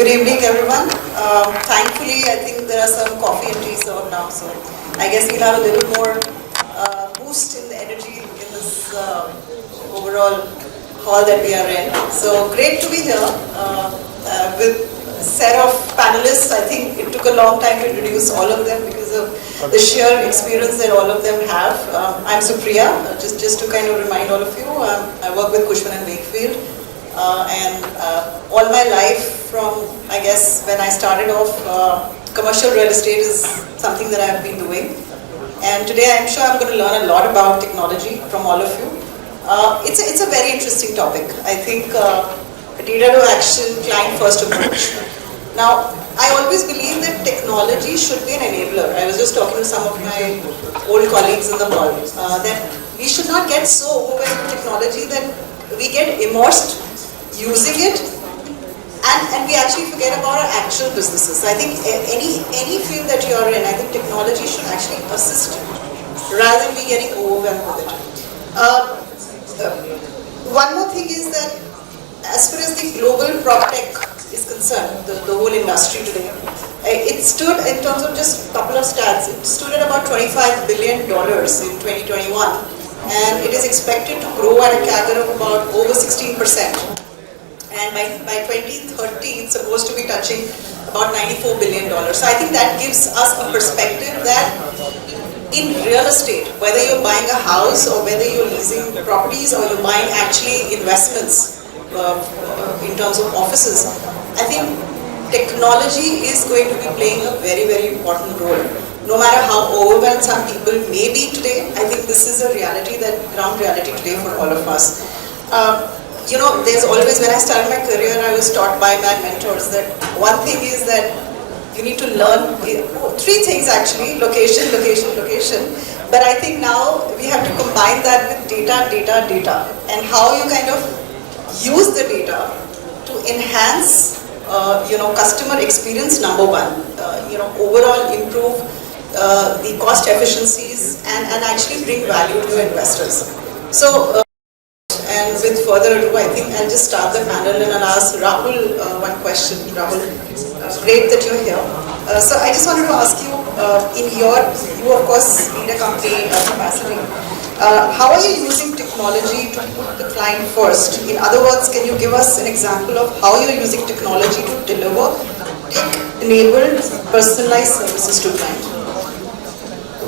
Good evening, everyone. Thankfully, I think there are some coffee and tea served now, so I guess we'll have a little more boost in the energy in this overall hall that we are in. So great to be here with a set of panelists. I think it took a long time to introduce all of them because of the sheer experience that all of them have. I'm Supriya, just to kind of remind all of you, I work with Cushman and Wakefield. All my life from, I guess, when I started off, commercial real estate is something that I've been doing. And today I'm sure I'm going to learn a lot about technology from all of you. It's a very interesting topic. I think data to action, client first approach. Now, I always believe that technology should be an enabler. I was just talking to some of my old colleagues in the hall that we should not get so overwhelmed with technology that we get immersed using it and we actually forget about our actual businesses. I think any field that you're in, I think technology should actually assist rather than be getting overwhelmed with it. One more thing is that as far as the global PropTech is concerned, the whole industry today, it stood, in terms of just a couple of stats, it stood at about $25 billion in 2021 and it is expected to grow at a CAGR of about over 16%. And by 2030, it's supposed to be touching about $94 billion. So I think that gives us a perspective that in real estate, whether you're buying a house or whether you're leasing properties or you're buying actually investments in terms of offices, I think technology is going to be playing a very, very important role. No matter how overwhelmed some people may be today, I think this is a reality, that ground reality today for all of us. You know, there's always, when I started my career, I was taught by my mentors that one thing is that you need to learn three things actually: location, location, location. But I think now we have to combine that with data, data, data, and how you kind of use the data to enhance, customer experience. Number one, overall improve the cost efficiencies and actually bring value to your investors. So. And with further ado, I think I'll just start the panel and I'll ask Rahul one question. Rahul, great that you're here. So I just wanted to ask you, you of course lead a company, Propacity. How are you using technology to put the client first? In other words, can you give us an example of how you're using technology to deliver tech-enabled, personalized services to clients?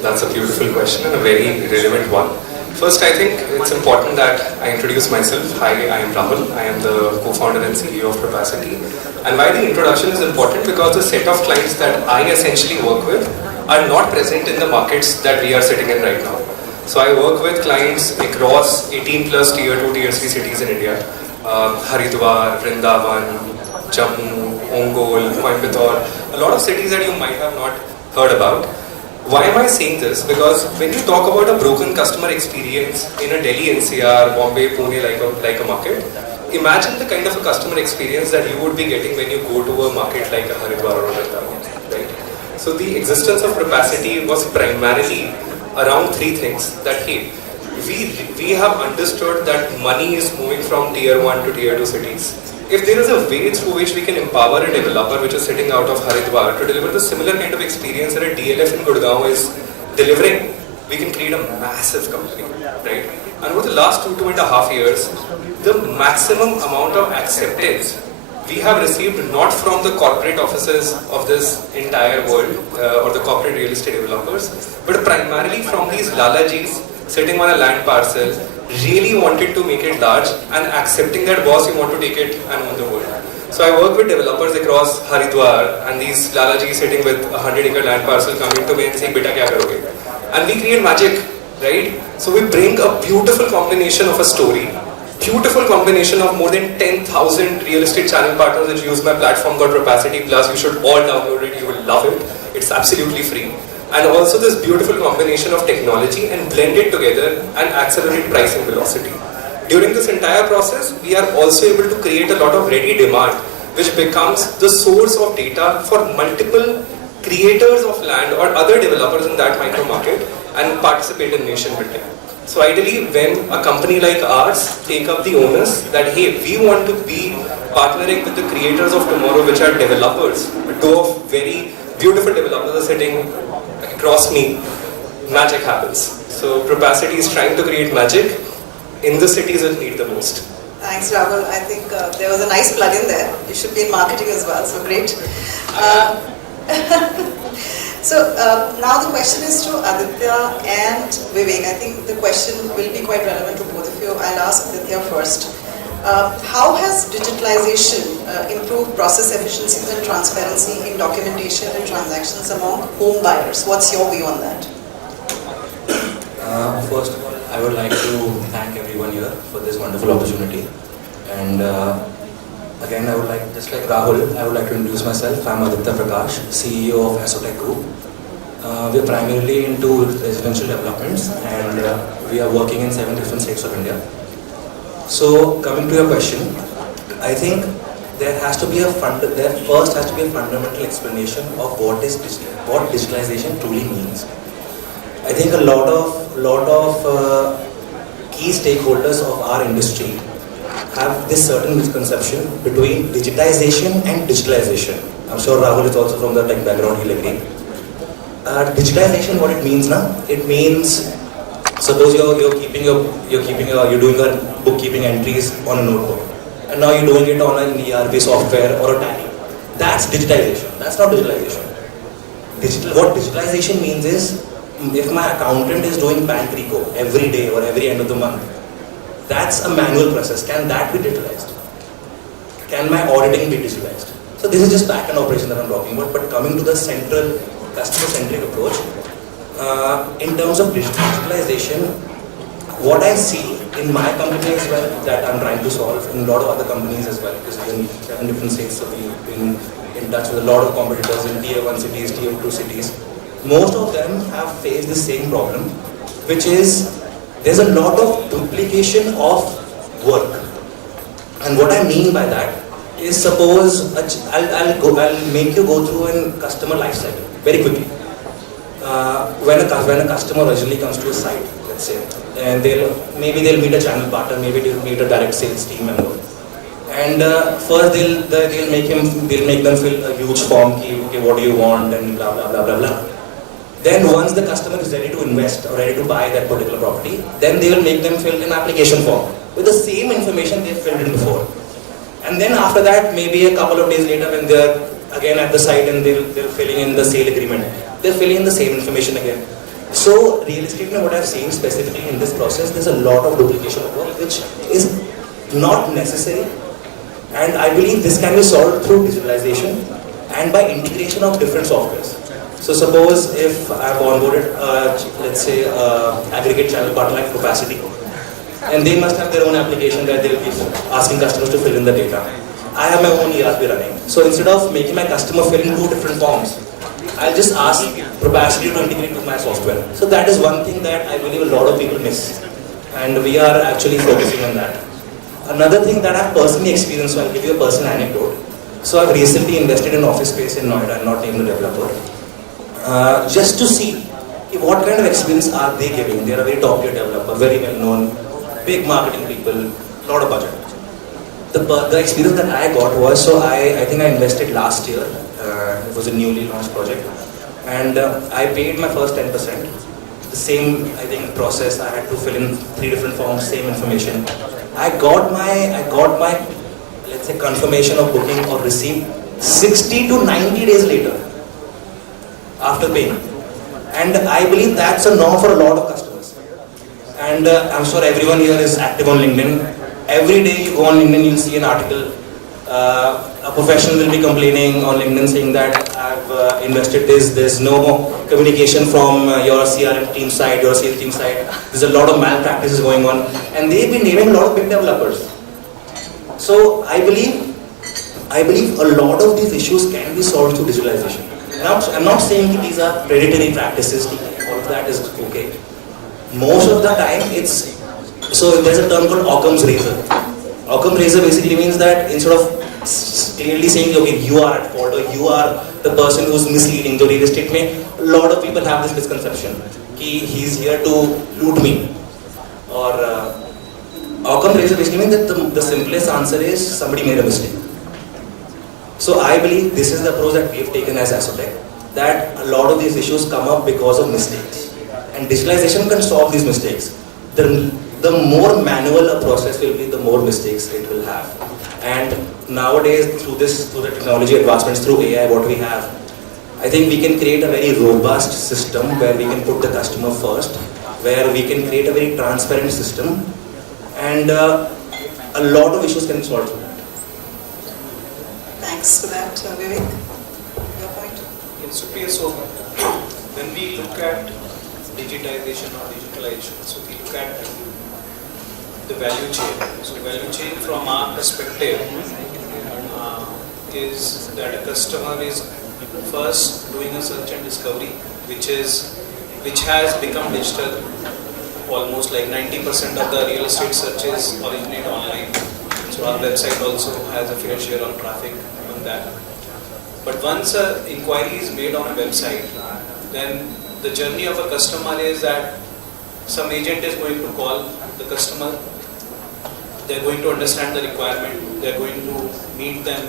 That's a beautiful question and a very relevant one. First, I think it's important that I introduce myself. Hi, I am Rahul. I am the co-founder and CEO of Propacity. And why the introduction is important? Because the set of clients that I essentially work with are not present in the markets that we are sitting in right now. So I work with clients across 18 plus tier 2, tier 3 cities in India. Haridwar, Vrindavan, Jammu, Ongole, Coimbatore, a lot of cities that you might have not heard about. Why am I saying this? Because when you talk about a broken customer experience in a Delhi NCR, Bombay, Pune like a market, imagine the kind of a customer experience that you would be getting when you go to a market like a Haridwar or Vrindavan, right? So the existence of Propacity was primarily around three things. That hey, we have understood that money is moving from tier 1 to tier 2 cities. If there is a way through which we can empower a developer which is sitting out of Haridwar to deliver the similar kind of experience that a DLF in Gurgaon is delivering, we can create a massive company, right? And over the last 2.5 years, the maximum amount of acceptance we have received not from the corporate offices of this entire world or the corporate real estate developers, but primarily from these lalajis sitting on a land parcel, really wanted to make it large and accepting that boss, you want to take it and own the world. So I work with developers across Haridwar and these lalajis sitting with a 100-acre land parcel coming to me and saying, "Beta, kya karoge?" And we create magic, right? So we bring a beautiful combination of a story, beautiful combination of more than 10,000 real estate channel partners that use my platform called Propacity Plus. You should all download it, you will love it. It's absolutely free. And also this beautiful combination of technology and blend it together and accelerate pricing velocity. During this entire process, we are also able to create a lot of ready demand, which becomes the source of data for multiple creators of land or other developers in that micro market and participate in nation building. So ideally, when a company like ours take up the onus that, hey, we want to be partnering with the creators of tomorrow, which are developers, two of very beautiful developers are sitting across me, magic happens. So Propacity is trying to create magic in the cities that need the most. Thanks, Rahul. I think there was a nice plug in there. You should be in marketing as well, so great. So now the question is to Aditya and Vivek. I think the question will be quite relevant to both of you. I'll ask Aditya first. How has digitalization improved process efficiencies and transparency in documentation and transactions among home buyers? What's your view on that? First of all, I would like to thank everyone here for this wonderful opportunity. And again, I would like, just like Rahul, I would like to introduce myself. I'm Aditya Prakash, CEO of Assotech Group. We are primarily into residential developments, and we are working in 7 different states of India. So, coming to your question, I think there first has to be a fundamental explanation of what digitalization truly means. I think a lot of key stakeholders of our industry have this certain misconception between digitization and digitalization. I'm sure Rahul is also from the tech background, he'll agree. Digitization, what it means now? It means, suppose you're doing your bookkeeping entries on a notebook, and now you're doing it on an ERP software or a tally. That's digitization. That's not digitalization. What digitalization means is, if my accountant is doing bank reco every day or every end of the month, that's a manual process. Can that be digitalized? Can my auditing be digitalized? So this is just back-end operation that I'm talking about, but coming to the central customer-centric approach, in terms of digitalization, what I see in my company as well, that I'm trying to solve in a lot of other companies as well, because we're in 7 different states, so we've been in touch with a lot of competitors in tier 1 cities, tier 2 cities. Most of them have faced the same problem, which is there's a lot of duplication of work. And what I mean by that is, suppose I'll make you go through a customer life cycle very quickly. When a customer originally comes to a site, let's say, and maybe they'll meet a channel partner, maybe they'll meet a direct sales team member, and first they'll make them fill a huge form, okay, what do you want, and blah blah blah blah blah. Then once the customer is ready to invest or ready to buy that particular property, then they will make them fill an application form with the same information they filled in before. And then after that, maybe a couple of days later, when they're again at the site and they're filling in the sale agreement, they're filling in the same information again. So realistically, what I've seen specifically in this process, there's a lot of duplication of work which is not necessary. And I believe this can be solved through digitalization and by integration of different softwares. So suppose if I've onboarded, let's say, aggregate channel partner like Propacity, and they must have their own application where they'll be asking customers to fill in the data. I have my own ERP running. So instead of making my customer fill in 2 different forms, I'll just ask Propacity to integrate with my software. So that is one thing that I believe a lot of people miss. And we are actually focusing on that. Another thing that I've personally experienced, so I'll give you a personal anecdote. So I've recently invested in office space in Noida, I'm not named the developer. Just to see what kind of experience are they giving. They are a very top tier developer, very well known, big marketing people, lot of budget. The experience that I got was, so I think I invested last year, it was a newly launched project, and I paid my first 10%. The same, I think, process, I had to fill in 3 different forms, same information. I got my, let's say, confirmation of booking or receipt 60 to 90 days later, after paying. And I believe that's a norm for a lot of customers. And I'm sure everyone here is active on LinkedIn. Every day you go on LinkedIn, you'll see an article. A professional will be complaining on LinkedIn saying that I've invested this, there's no communication from your CRM team side, your sales team side. There's a lot of malpractices going on. And they've been naming a lot of big developers. So I believe a lot of these issues can be solved through digitalization. I'm not saying that these are predatory practices, all of that is okay. Most of the time so there's a term called Occam's razor. Occam's razor basically means that instead of clearly saying, okay, you are at fault or you are the person who's misleading, the real estate a lot of people have this misconception. he's here to loot me, or outcome basically means that the simplest answer is somebody made a mistake. So I believe this is the approach that we have taken as Assotech, that a lot of these issues come up because of mistakes, and digitalization can solve these mistakes. The more manual a process will be, the more mistakes it will have. And nowadays, through the technology advancements, through AI, what we have, I think we can create a very robust system where we can put the customer first, where we can create a very transparent system, and a lot of issues can be solved through that. Thanks for that, Vivek. Your point? Yes, Supriya, so when we look at digitization or digitalization, so we look at the value chain. So value chain from our perspective is that a customer is first doing a search and discovery, which has become digital. Almost like 90% of the real estate searches originate online. So our website also has a fair share of traffic on that. But once an inquiry is made on a website, then the journey of a customer is that some agent is going to call the customer, they are going to understand the requirement, they are going to meet them,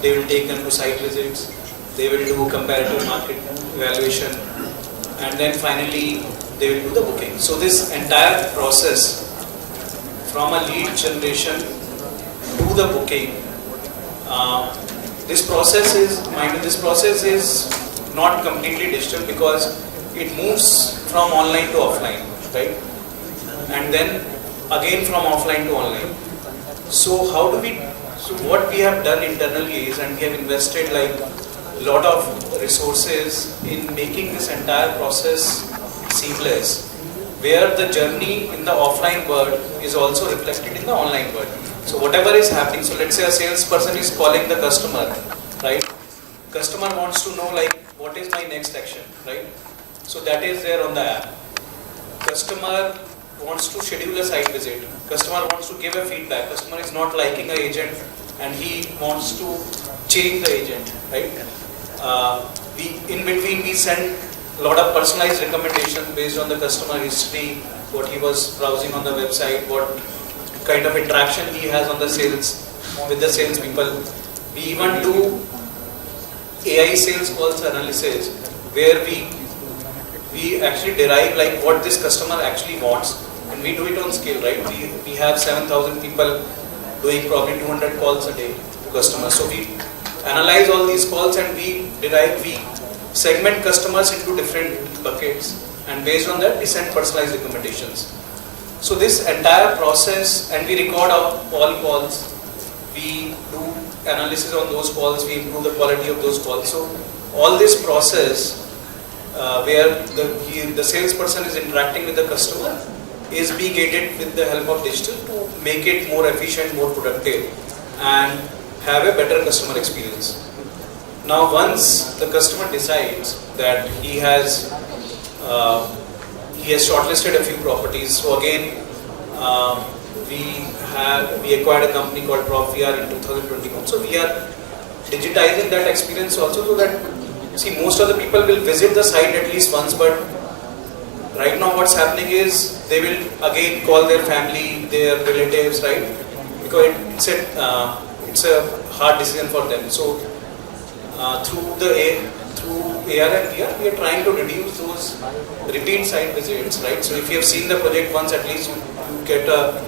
they will take them to site visits, they will do comparative market evaluation, and then finally they will do the booking. So this entire process, from a lead generation to the booking, this process is not completely digital because it moves from online to offline, right? And then again from offline to online. So what we have done internally is, and we have invested like a lot of resources in making this entire process seamless, where the journey in the offline world is also reflected in the online world. So whatever is happening, so let's say a salesperson is calling the customer, right? Customer wants to know like what is my next action, right? So that is there on the app. Customer wants to schedule a site visit. Customer wants to give a feedback. Customer is not liking an agent and he wants to change the agent, right? In between we send a lot of personalized recommendations based on the customer history, what he was browsing on the website, what kind of interaction he has on the sales with the salespeople. We even do AI sales calls analysis where we actually derive like what this customer actually wants, and we do it on scale, right? We have 7,000 people doing probably 200 calls a day to customers. So we analyze all these calls and we segment customers into different buckets, and based on that we send personalized recommendations. So this entire process, and we record all calls, we do analysis on those calls, we improve the quality of those calls. So all this process where the salesperson is interacting with the customer is being aided with the help of digital to make it more efficient, more productive, and have a better customer experience. Now once the customer decides that he has shortlisted a few properties, so again we acquired a company called PropVR in 2021. So we are digitizing that experience also, so that, see, most of the people will visit the site at least once, but right now what's happening is they will again call their family, their relatives, right? Because it's a hard decision for them. So through AR and VR, we are trying to reduce those repeat site visits, right? So if you have seen the project once, at least you get a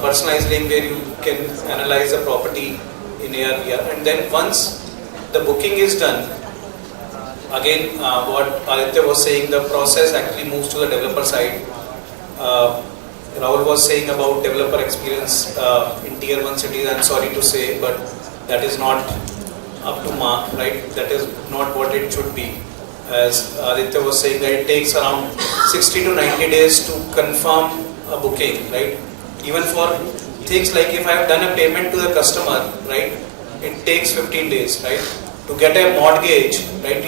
personalized link where you can analyze the property in AR, VR, and then once the booking is done, again what Aditya was saying, the process actually moves to the developer side. Rahul was saying about developer experience in tier 1 cities. I'm sorry to say, but that is not up to mark, right? That is not what it should be. As Aditya was saying, that it takes around 60 to 90 days to confirm a booking, right? Even for things like if I have done a payment to the customer, right, it takes 15 days, right? To get a mortgage, right?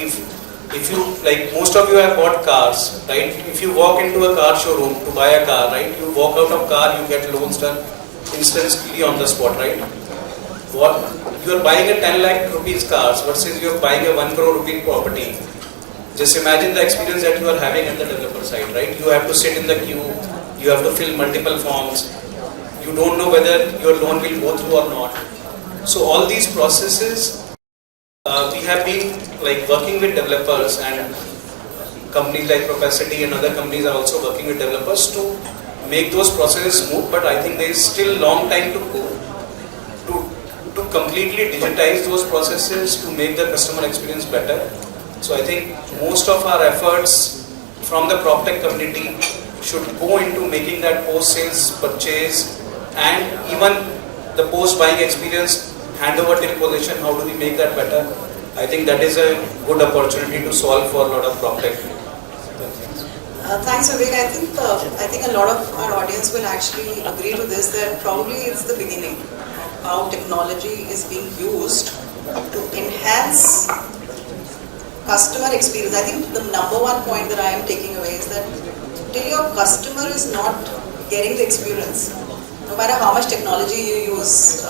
If you, like most of you have bought cars, right? If you walk into a car showroom to buy a car, right? You walk out of car, you get loans done instantly on the spot, right? What you are buying a 10 lakh rupees cars versus you are buying a 1 crore rupee property. Just imagine the experience that you are having at the developer side, right? You have to sit in the queue, you have to fill multiple forms, you don't know whether your loan will go through or not. So all these processes, we have been like working with developers, and companies like Propacity and other companies are also working with developers to make those processes smooth, but I think there is still a long time to go to completely digitize those processes to make the customer experience better. So I think most of our efforts from the PropTech community should go into making that post-sales purchase and even the post-buying experience handover till possession. How do we make that better? I think that is a good opportunity to solve for a lot of PropTech. Thanks, Vivek. I think a lot of our audience will actually agree to this, that probably it's the beginning of how technology is being used to enhance customer experience. I think the number one point that I am taking away is that till your customer is not getting the experience, no matter how much technology you use,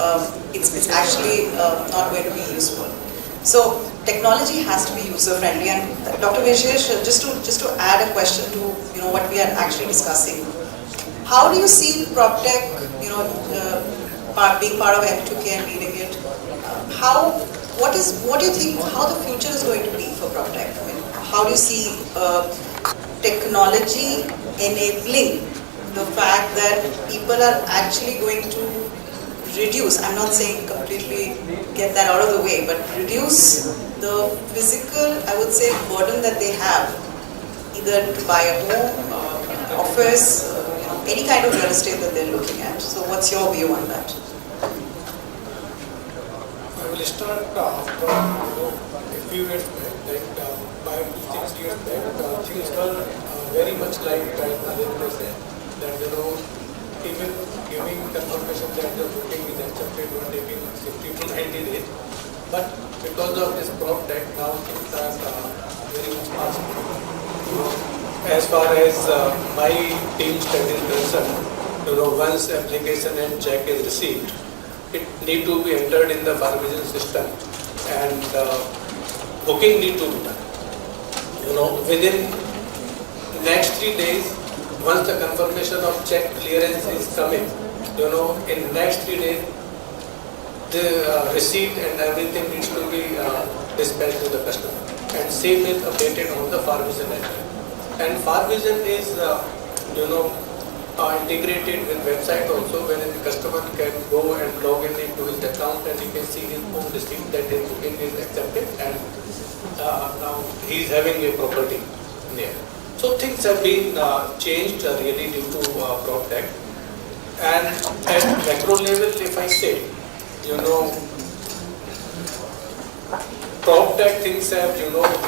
it's actually not going to be useful. So technology has to be user friendly. And Dr. Vishesh, just to add a question to what we are actually discussing, how do you see PropTech being part of M2K and leading it? What do you think how the future is going to be for PropTech? I mean, how do you see technology enabling the fact that people are actually going to reduce, I'm not saying completely get that out of the way, but reduce the physical, I would say, burden that they have, either to buy a home, office, any kind of real estate that they're looking at. So what's your view on that? I will start from a few years back, like 5 to 6 years back, things were very much like Aditya said, that even giving confirmation that the booking is accepted were taking 60 to 90 days. But because of this PropTech, now things are very much faster. As far as my team study is concerned, once application and check is received, it need to be entered in the Farvision system, and booking need to be done. Within next 3 days, once the confirmation of check clearance is coming, in next 3 days, the receipt and everything needs to be dispatched to the customer, and same is updated on the Farvision engine. And Farvision is, integrated with website also, where the customer can go and log in into his account and he can see his own receipt that his booking is accepted, and now he is having a property there. So things have been changed really due to PropTech. And at macro level, if I say, PropTech things have,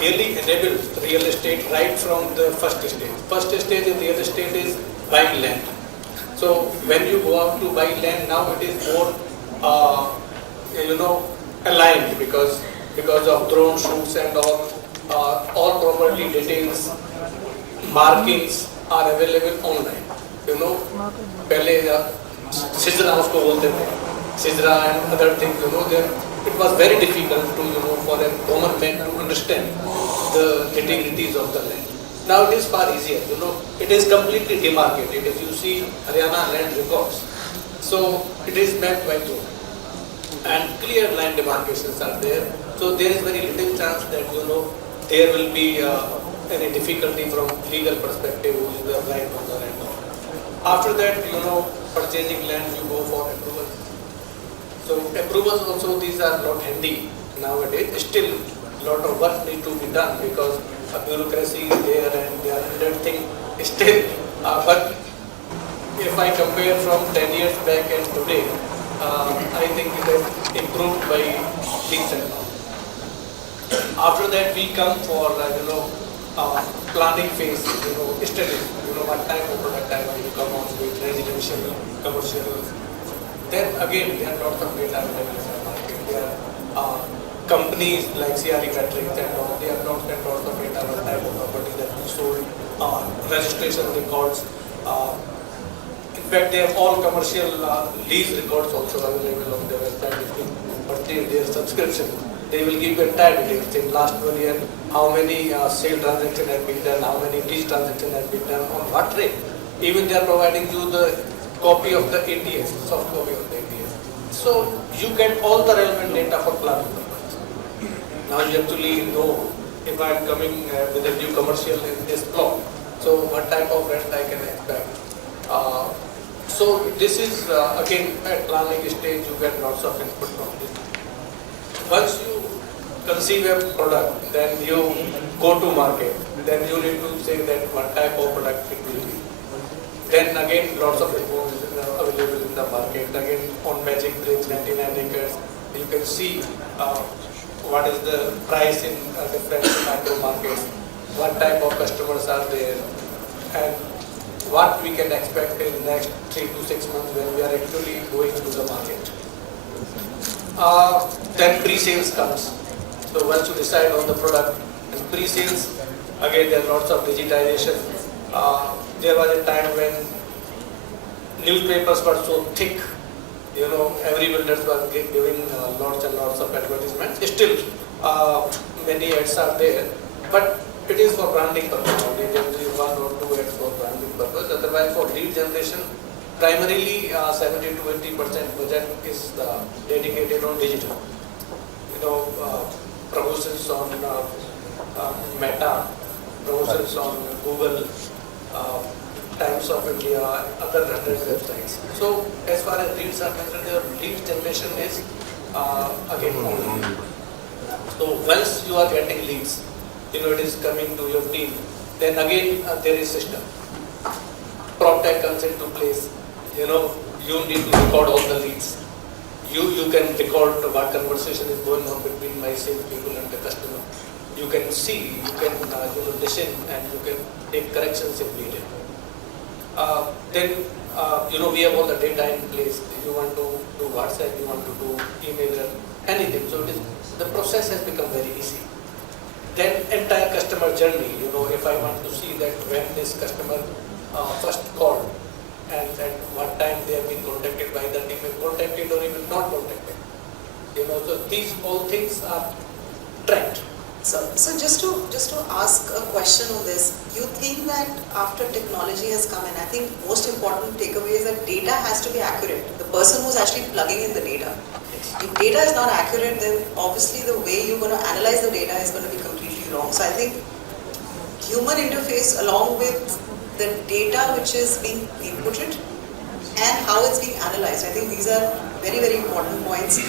really enabled real estate right from the first stage. First stage in real estate is buying land. So when you go out to buy land, now it is more, aligned because of drone shoots and all property details, markings are available online. पहले सिजरा उसको बोलते थे, सिजरा and other things. It was very difficult to for a common man to understand the nitty-gritties of the land. Now it is far easier. It is completely demarcated. If you see Haryana land records, so it is mapped by zone, and clear line demarcations are there. So there is very little chance that there will be any difficulty from legal perspective who is the right owner and all. After that, purchasing land, you go for approval. So approvals also, these are not handy nowadays. Still, lot of work need to be done because bureaucracy is there and they are under thing still. But if I compare from 10 years back and today, I think it has improved by leaps and bounds. After that, we come for planning phase, study, what type of product type you come on with, residential, commercial. Then again, there are lots of data available in the market. There are companies like CRE Metrics and all, they have lots and lots of data on type of property that we sold, registration records. In fact, they have all commercial lease records also available on their website. If you purchase their subscription, They will give you entire details in last 1 year, how many sale transactions have been done, how many lease transactions have been done, on what rate. Even they are providing you the copy of the ATS, soft copy of the ATS. So you get all the relevant data for planning purpose. Now you actually know if I am coming with a new commercial in this block, so what type of rent I can expect. So this is again at planning stage you get lots of input from this. Once you conceive a product, then you go to market, then you need to say that what type of product it will be. Then again lots of reports available in the market. Again on Magic Bridge 99 acres, you can see what is the price in different micro markets, what type of customers are there, and what we can expect in the next 3 to 6 months when we are actually going to the market. Then pre-sales comes. So once you decide on the product and pre-sales, again there are lots of digitization. There was a time when newspapers were so thick, every builder was giving lots and lots of advertisements. Still, many ads are there, but it is for branding purpose only. There is 1 or 2 ads for branding purpose. Otherwise, for lead generation, primarily 70 to 80% budget is dedicated on digital. Promotions on Meta, promotions on Google, Times of India, other 100 websites. So as far as leads are concerned, their lead generation is again online. So once you are getting leads, it is coming to your team, then again there is system. PropTech comes into place. You need to record all the leads. You can record what conversation is going on between my sales people and the customer. You can see, you can listen, and you can take corrections if needed. Then we have all the data in place. You want to do WhatsApp, you want to do email, anything. So the process has become very easy. Then entire customer journey. If I want to see that when this customer first called, and at what time they have been contacted by the team, contacted or even not contacted. So these all things are tracked. So just to ask a question on this, you think that after technology has come in, I think most important takeaway is that data has to be accurate. The person who's actually plugging in the data. If data is not accurate, then obviously the way you're going to analyze the data is going to be completely wrong. So I think human interface along with the data which is being inputted and how it's being analyzed. I think these are very, very important points.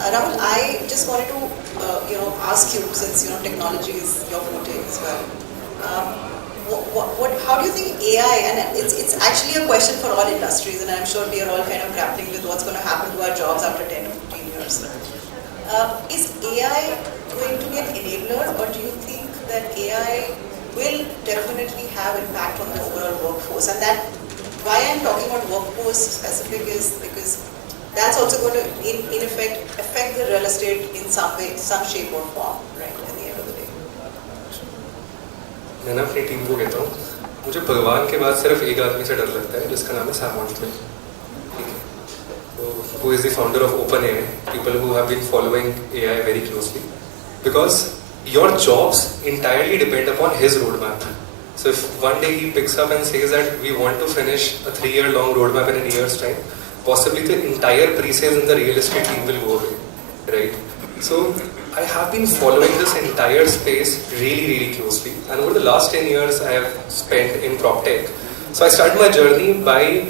Rahul, I just wanted to ask you, since technology is your forte as well. How do you think AI, and it's actually a question for all industries, and I'm sure we are all kind of grappling with what's going to happen to our jobs after 10 to 15 years. Is AI going to be an enabler, or do you think that AI will definitely have impact on the overall workforce? And that, why I'm talking about workforce specific is because that's also going to, in effect, affect the real estate in some way, some shape or form, right, at the end of the day. मैं ना अपनी team को कहता हूँ, मुझे भगवान के बाद सिर्फ एक आदमी से डर लगता है जिसका नाम है सैम ऑल्टमैन, ठीक है, who is the founder of OpenAI, people who have been following AI very closely, because your jobs entirely depend upon his roadmap. So if one day he picks up and says that we want to finish a 3-year-long roadmap in a year's time, possibly the entire pre-sales in the real estate team will go away, right? So I have been following this entire space really, really closely, and over the last 10 years I have spent in PropTech. So I started my journey by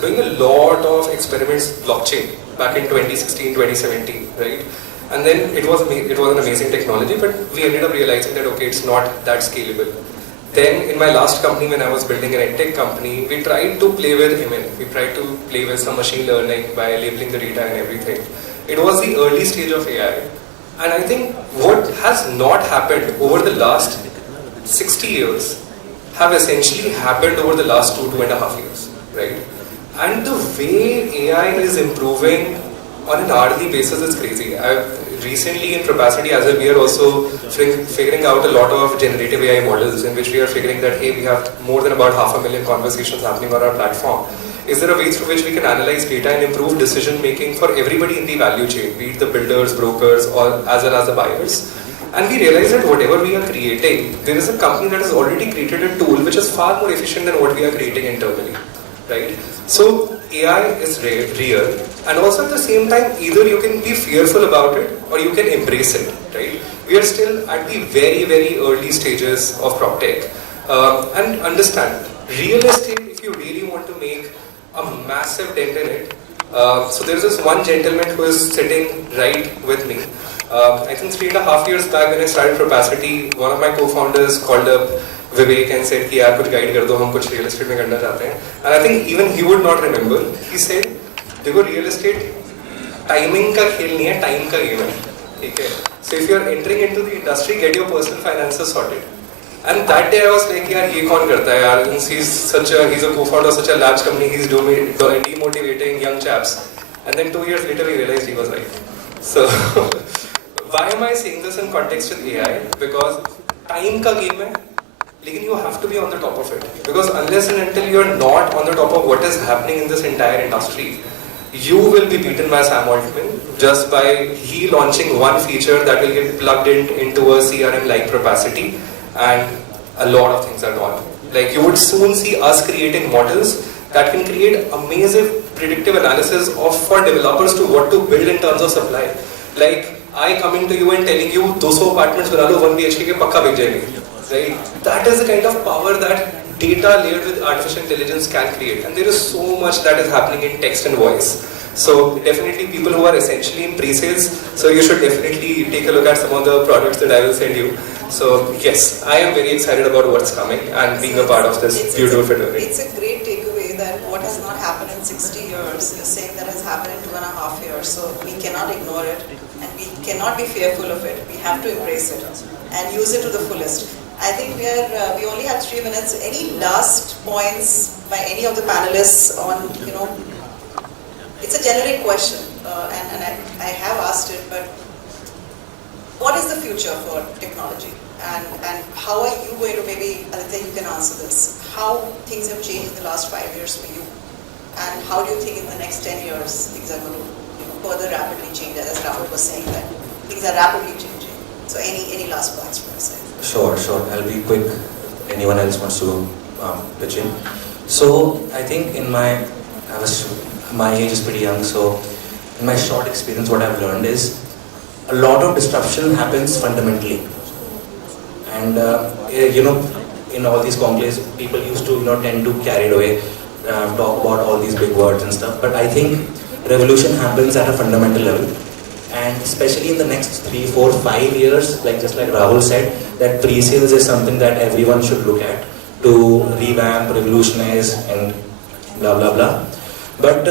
doing a lot of experiments blockchain back in 2016, 2017, right? And then it was an amazing technology, but we ended up realizing that okay, it's not that scalable. Then in my last company, when I was building an edtech company, we tried to play with ML. We tried to play with some machine learning by labeling the data and everything. It was the early stage of AI. And I think what has not happened over the last 60 years have essentially happened over the last 2.5 years, right? And the way AI is improving on an hourly basis is crazy. Recently in Propacity, as we are also figuring out a lot of generative AI models in which we are figuring that, hey, we have more than about 500,000 conversations happening on our platform. is there a way through which we can analyze data and improve decision making for everybody in the value chain, be it the builders, brokers, or as well as the buyers? And we realize that whatever we are creating, there is a company that has already created a tool which is far more efficient than what we are creating internally, right? So AI is real, and also at the same time, either you can be fearful about it or you can embrace it, right? We are still at the very, very early stages of PropTech. And understand, real estate, if you really want to make a massive dent in it, so there's this one gentleman who is sitting right with me. I think 3.5 years back when I started Propacity, one of my co-founders called up Vivek and said कि यार कुछ guide कर दो, हम कुछ real estate में करना चाहते हैं. And I think even he would not remember. He said, देखो real estate timing का खेल नहीं है, time का game है, ठीक है? So if you are entering into the industry, get your personal finances sorted. And that day I was like, यार ये कौन करता है यार? He's a co-founder of such a large company. He's demotivating young chaps. And then 2 years later we realized he was right. So why am I saying this in context with AI? Because time का game है, लेकिन you have to be on the top of it. Because unless and until you are not on the top of what is happening in this entire industry, you will be beaten by Sam Altman just by he launching one feature that will get plugged into a CRM like Propacity, and a lot of things are gone. Like you would soon see us creating models that can create amazing predictive analysis for developers to what to build in terms of supply. Like I coming to you and telling you 200 apartments बना लो 1 BHK के पक्का बिक जाएंगे, right? That is the kind of power that data layered with artificial intelligence can create, and there is so much that is happening in text and voice. So definitely people who are essentially in pre-sales, so you should definitely take a look at some of the products that I will send you. So yes, I am very excited about what's coming and being a part of this beautiful fraternity. It's a great takeaway that what has not happened in 60 years is saying that has happened in 2.5 years. So we cannot ignore it and we cannot be fearful of it. We have to embrace it and use it to the fullest. I think we only have 3 minutes. Any last points by any of the panelists on, it's a generic question and I have asked it, but what is the future for technology? And how are you going to, maybe Aditya, you can answer this, how things have changed in the last 5 years for you? And how do you think in the next 10 years things are going to further rapidly change, as Rahul was saying that things are rapidly changing. So any last points from your side? Sure. I'll be quick. Anyone else wants to pitch in? So I think my age is pretty young, so in my short experience what I've learned is a lot of disruption happens fundamentally. And in all these conclaves, people used to tend to carried away, talk about all these big words and stuff. But I think revolution happens at a fundamental level, and especially in the next 3, 4, 5 years, just like Rahul said, that pre-sales is something that everyone should look at to revamp, revolutionize, and blah blah blah. But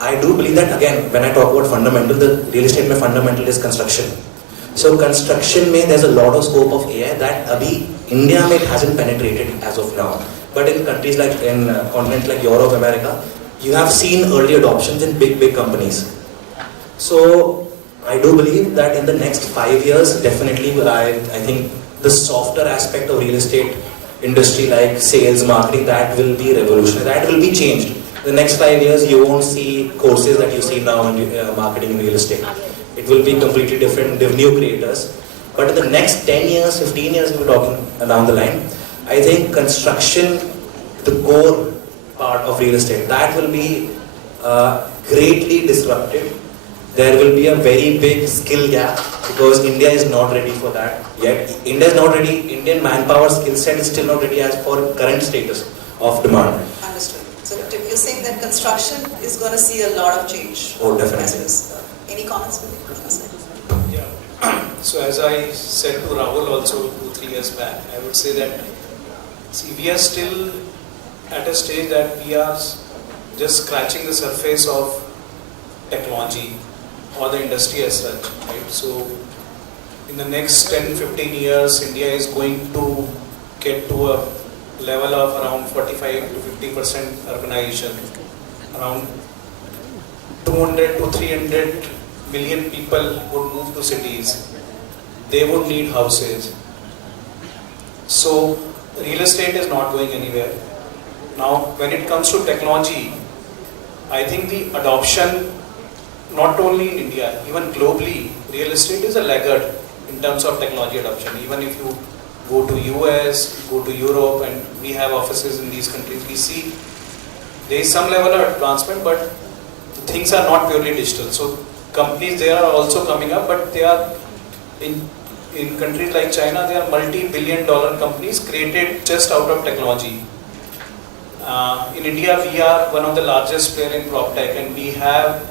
I do believe that again, when I talk about fundamental, the real estate mein fundamental is construction. So construction mein there's a lot of scope of AI that abhi India mein it hasn't penetrated as of now. But in countries like in continents like Europe, America, you have seen early adoptions in big companies. So I do believe that in the next 5 years, definitely I think the softer aspect of real estate industry like sales, marketing, that will be revolutionary, that will be changed. The next 5 years, you won't see courses that you see now in marketing in real estate. It will be completely different, new creators. But in the next 10 years, 15 years, if we're talking down the line, I think construction, the core part of real estate, that will be greatly disrupted. There will be a very big skill gap because India is not ready for that yet. India is not ready, Indian manpower skill set is still not ready as for current status of demand. Understood. So you're saying that construction is going to see a lot of change. Oh, definitely. Any comments from you? Yeah. So as I said to Rahul also 2-3 years back, I would say that we are still at a stage that we are just scratching the surface of technology or the industry as such, right? So in the next 10-15 years, India is going to get to a level of around 45 to 50% urbanization. Around 200 to 300 million people would move to cities. They would need houses. So real estate is not going anywhere. Now when it comes to technology, I think the adoption, not only in India, even globally, real estate is a laggard in terms of technology adoption. Even if you go to US, go to Europe, and we have offices in these countries, we see there is some level of advancement, but things are not purely digital. So companies there are also coming up, but they are in countries like China, they are multi-billion-dollar companies created just out of technology. In India, we are one of the largest player in PropTech, and we have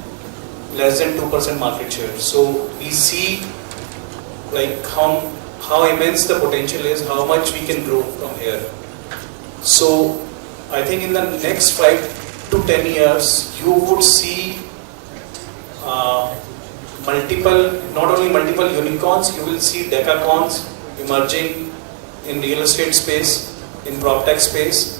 less than 2% market share. So we see like how immense the potential is, how much we can grow from here. So I think in the next 5 to 10 years, you would see not only multiple unicorns, you will see decacorns emerging in real estate space, in PropTech space,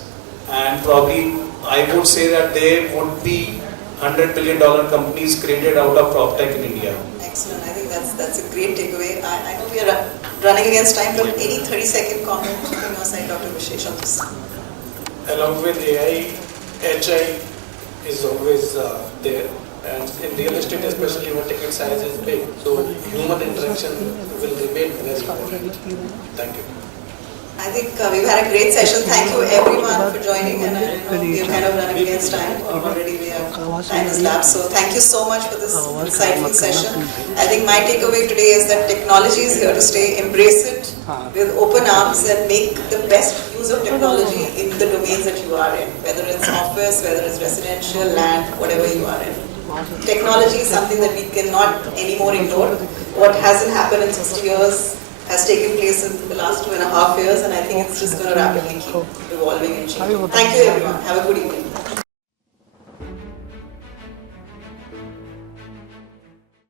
and probably I would say that there would be $100 billion companies created out of PropTech in India. Excellent. I think that's a great takeaway. I know we are running against time, but any 30-second comment from your side, Dr. Vishesh, on this? Along with AI, HI is always there, and in real estate especially when ticket size is big, so human interaction will remain very important. Thank you. I think we've had a great session. Thank you everyone for joining, and I know we're kind of running against time. Already we have time has lapsed. So thank you so much for this insightful session. I think my takeaway today is that technology is here to stay. Embrace it with open arms and make the best use of technology in the domains that you are in, whether it's office, whether it's residential, land, whatever you are in. Technology is something that we cannot anymore ignore. What hasn't happened in 60 years has taken place in the last 2.5 years, and I think it's just going to rapidly keep evolving and changing. Thank you everyone. Have a good evening.